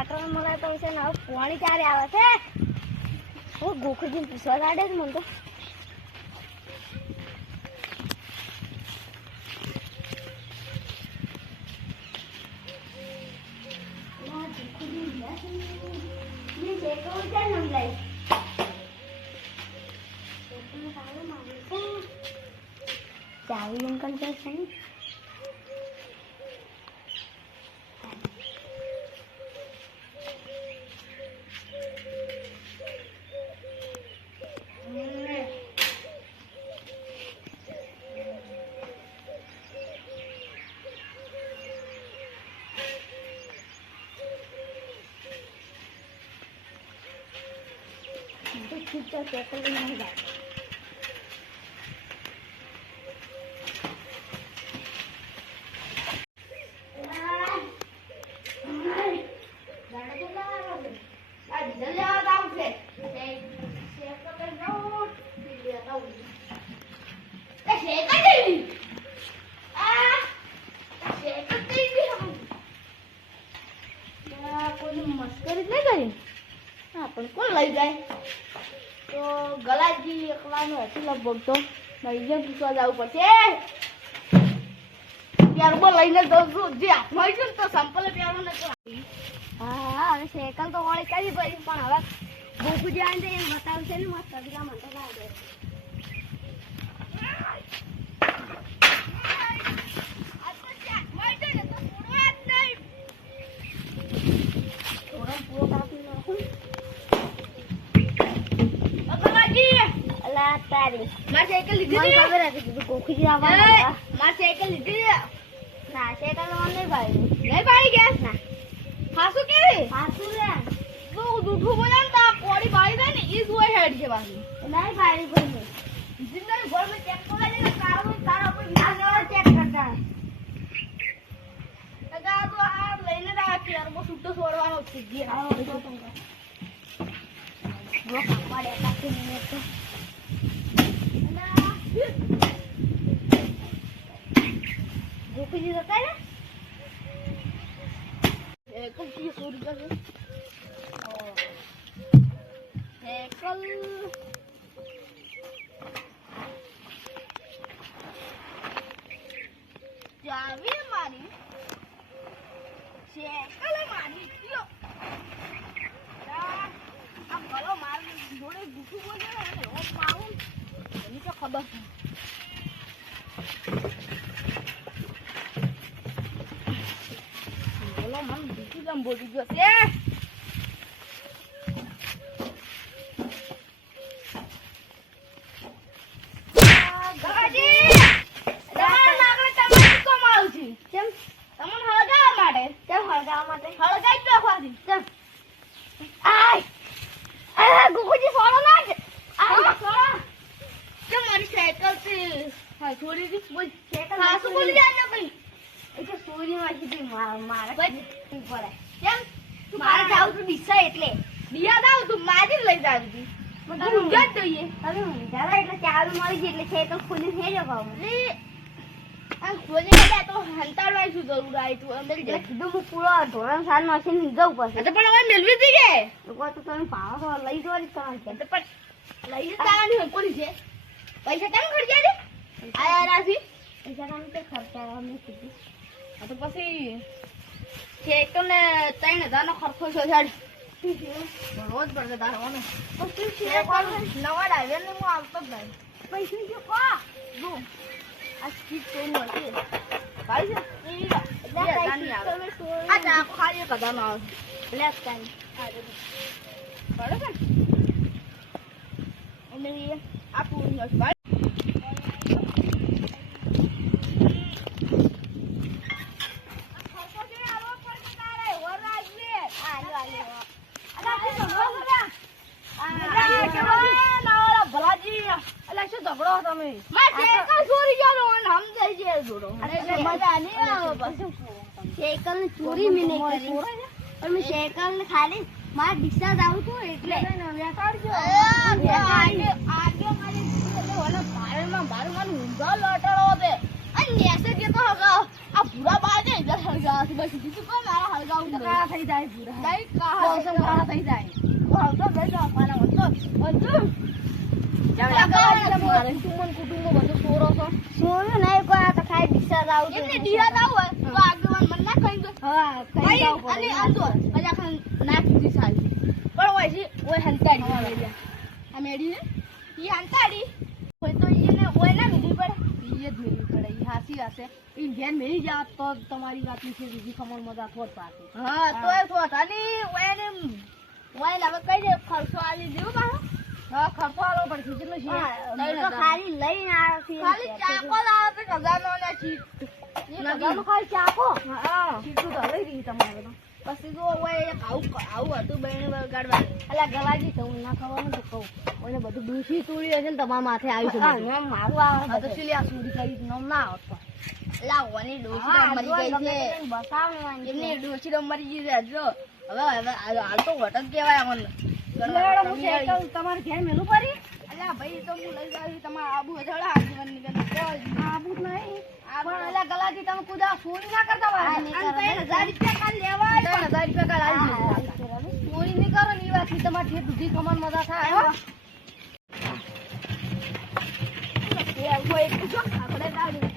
Petrol મળે તો છે ને પાણી ચારે આવે છે હું ગોખજી પૂછવા લાડે જ મને તો ચાવી અંકલ છે ને तो पेट्रोल नहीं जाता मस्करी नहीं करी अपन कौन लई जाए तो गलाजी एकलानो હતી લગભગ તો લઈને પૂછવા જવું પડશે ત્યારબાદ લઈને જઉં જે હાથમાં છે ને તો સંપલ પહેરવું નથી હા હવે સાયકલ તો વળી કરી પડી પણ હવે ગોકુજી આને એમ બતાવશે ને મસ્ત બીજા મને તો ના દે તારી માર સાયકલ લીધી મને ખબર હતી કે ગોખી આવવાના માર સાયકલ લીધી ના સાયકલ મને નહીં ભાઈ ગયા ના હાસુ કેવી હાસુ રે તો દૂધું બોલા ને તા કોડી ભાઈ દે ને ઈ જોઈ હેડ છે બાકી નહીં ભાઈ કોઈ જિંદગી ઘર में चेक कर लेने कारो तारा पर ना चेक करता लगा तो आ लेने दा के यार वो सुट्टो छोड़વાનો છે જી હા તો તમને वो पाड़े का के ने तो गोपी जाता है कल की सोरी का कल चावी मारी साइकिल मारी लो अब भलो मार जोड़े गुठू बोले ने ओ पाऊं नहीं तो खबर બોલો મન બીજું જમ બોલી ગયો છે ગવાજી રાત નાગલે તમારી કોમ આવું છે કેમ તમને હળગાવા માટે કેમ હળગાવા માટે હળગાઈ તો ખાધી કેમ આય આ ગુગુજી ફોડો ના છે આ ફોડો કેમ મારી સાયકલ થી હા છોડી દી બોલ સાયકલ હા શું બોલી જાય ને કઈ એટલે સોરી માં કીધી મારે પડે કેમ તું મારે જાવ તો દિશા એટલે દિયા દાવ તું મારી લઈ જાવજી મને ઊંઘા જ જોઈએ હવે ઊંઘા એટલે ચાવી મળી ગઈ એટલે સાયકલ ખોલી હે જગાવ ને આ ખોલી ગયા તો હંતાડવાય શું જરૂર આવી તું અંદર જા કીધું હું પૂરો ધોરણ 7 માં છે ને જવું પડશે તો પણ હવે મેલવી દી કે તો તમે પાવો તો લઈ જોરી તમારે છે તો પણ લઈ જતાની કોની છે પૈસા કેમ ખર્ચા દે આયા રાસી પૈસા કામ તો ખર્ચા અમે કીધું આ તો પછી સાયકલ ને 3000 નો ખર્ચો છે સાડ રોજ પડે દારવાનો પછી સાયકલ નવા ડાઈવર ને હું આવતો જ નહીં પૈસા જો કો જો આ સ્પીડ ટ્રેન હતી ભાઈ છે એ દાની આવે આ જા ખાલી કદમ આવે બ્લેક ટાઈમ આ દે બરાબર અને આ પૂરું છે ભાઈ ઝઘડો તમે સાયકલ ચોરી ગયો નામ જઈ જાય જોડો અરે મજા નહીં આવે બસ સાયકલ ને ચોરી મે નહીં કરી પણ મે સાયકલ ને ખાલી માર દિશા જાઉં છું એટલે વેકાડજો આગે મારી ઓલા પાયલમાં મારું મારું ઊંધા લટાડો દે અને નેસે કે તો હગા આ પૂરા બાજે ઇધર હલગા બસ બીજું કોઈ મારા હલગા ઉંધા થઈ જાય પૂરા થઈ જાય. આવતો બેસો આપવાના હતો. કુટુંબ બધું સોરો છો. સોરું નહીં કોઈ આ તો ખાઈ ડિસ્ચાર્જ આવું એટલે ડિસ્ચાર્જ આવું હોય તો આગેવાન મન ના કહી દો. હા કહી દો. અને આજો બધા ખાન નાખી દી સાલી. પણ હોય છે ઓય હંતાડી મેડિયા. આ મેડી ને ઈ હંતાડી હોય તો ઈને ઓય ના મેડી પડે. ઈ જ મેડી પડે. ઈ હાસી હશે. ઈ ઘેર મેલી જા તો તમારી વાત ની છે બીજી ખમણ મજા થોત પાકે. હા તોય થોત અને ઓય ને ઓય લાવે કઈ દે ખર્ચો આલી દેવો બાહો. હા ખર્ચો આલો પડશે કેટલો છે તો ખાલી લઈને આવે ખાલી ચાકો લાવે તો ખજાનો ને ચીટ ખજાનો ખાલી ચાકો હા ચીટું તો લઈ રહી તમારે તો પછી જો ઓય એક આવું હતું બેને ગાડવા અલા ગલાજી તો ના ખવાનું તો કહું ઓને બધું દૂસી તોડી હશે ને તમારા માથે આવી છે હા મારું આવે તો સિલિયા સુડી કરી નમ ના આવતો એલા ઓની ડોસી મરી ગઈ છે બસાવવાની એમની ડોસી મરી ગઈ છે જો હવે હાલ તો વટક કહેવાય અમને તમારે ઘેર મેલું પડી અલ્યા ભાઈ તો હું લઈ જાવી તમારે આબુ હજળા આજીવન ની આબુ જ નહીં પણ અલ્યા ગલાજી તમે કુદા ચોરી ના કરતા હોય 3000 રૂપિયા કાલ લેવાય 3000 રૂપિયા કાલ આવી ચોરી નહીં કરો ને એ વાત ની તમારે જે દૂધી ખમણ મજા થાય એ કોઈ જો આપણે દાડી